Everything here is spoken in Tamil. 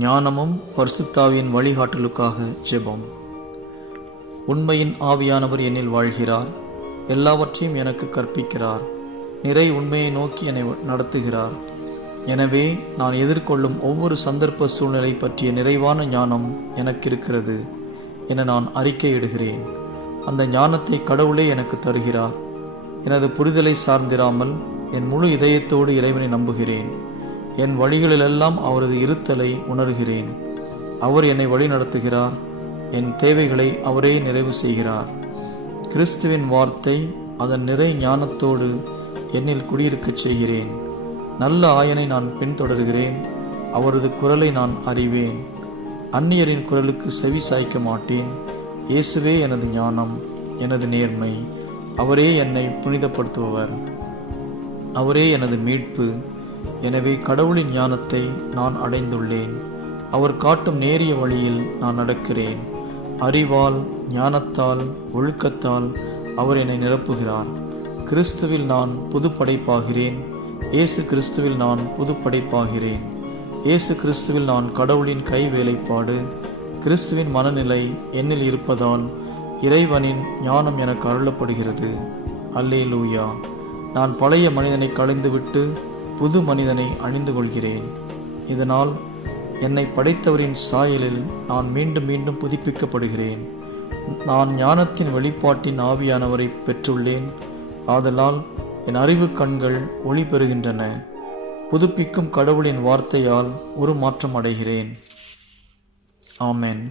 ஞானமும் பரிசுத்தாவியின் வழிகாட்டலுக்காக ஜெபம். உண்மையின் ஆவியானவர் என்னில் வாழ்கிறார். எல்லாவற்றையும் எனக்கு கற்பிக்கிறார். நிறை உண்மையை நோக்கி என்னை நடத்துகிறார். எனவே நான் எதிர்கொள்ளும் ஒவ்வொரு சந்தர்ப்ப சூழ்நிலை பற்றிய நிறைவான ஞானம் எனக்கு இருக்கிறது என நான் அறிக்கையிடுகிறேன். அந்த ஞானத்தை கடவுளே எனக்கு தருகிறார். எனது புரிதலை சார்ந்திராமல் என் முழு இதயத்தோடு இறைவனை நம்புகிறேன். என் வழிகளிலெல்லாம் அவரது இருத்தலை உணர்கிறேன். அவர் என்னை வழி நடத்துகிறார். என் தேவைகளை அவரே நிறைவு செய்கிறார். கிறிஸ்துவின் வார்த்தை அதன் நிறை ஞானத்தோடு என்னில் குடியிருக்கச் செய்கிறேன். நல்ல ஆயனை நான் பின்தொடர்கிறேன். அவரது குரலை நான் அறிவேன். அந்நியரின் குரலுக்கு செவி சாய்க்க மாட்டேன். இயேசுவே எனது ஞானம், எனது நேர்மை. அவரே என்னை புனிதப்படுத்துபவர். அவரே எனது மீட்பு. எனவே கடவுளின் ஞானத்தை நான் அடைந்துள்ளேன். அவர் காட்டும் நேரிய வழியில் நான் நடக்கிறேன். அறிவால், ஞானத்தால், ஒழுக்கத்தால் அவர் என்னை நிரப்புகிறார். கிறிஸ்துவில் நான் புது படைப்பாகிறேன். இயேசு கிறிஸ்துவில் நான் புது படைப்பாகிறேன். இயேசு கிறிஸ்துவில் நான் கடவுளின் கை வேலைப்பாடு. கிறிஸ்துவின் மனநிலை என்னில் இருப்பதால் இறைவனின் ஞானம் எனக்கு அருளப்படுகிறது. அல்லேலூயா. நான் பழைய மனிதனை களைந்துவிட்டு புது மனிதனை அணிந்து கொள்கிறேன். இதனால் என்னை படைத்தவரின் சாயலில் நான் மீண்டும் மீண்டும் புதுப்பிக்கப்படுகிறேன். நான் ஞானத்தின் வெளிப்பாட்டின் ஆவியானவரை பெற்றுள்ளேன். ஆதலால் என் அறிவு கண்கள் ஒளி பெறுகின்றன. புதுப்பிக்கும் கடவுளின் வார்த்தையால் ஒரு மாற்றம் அடைகிறேன். ஆமென்.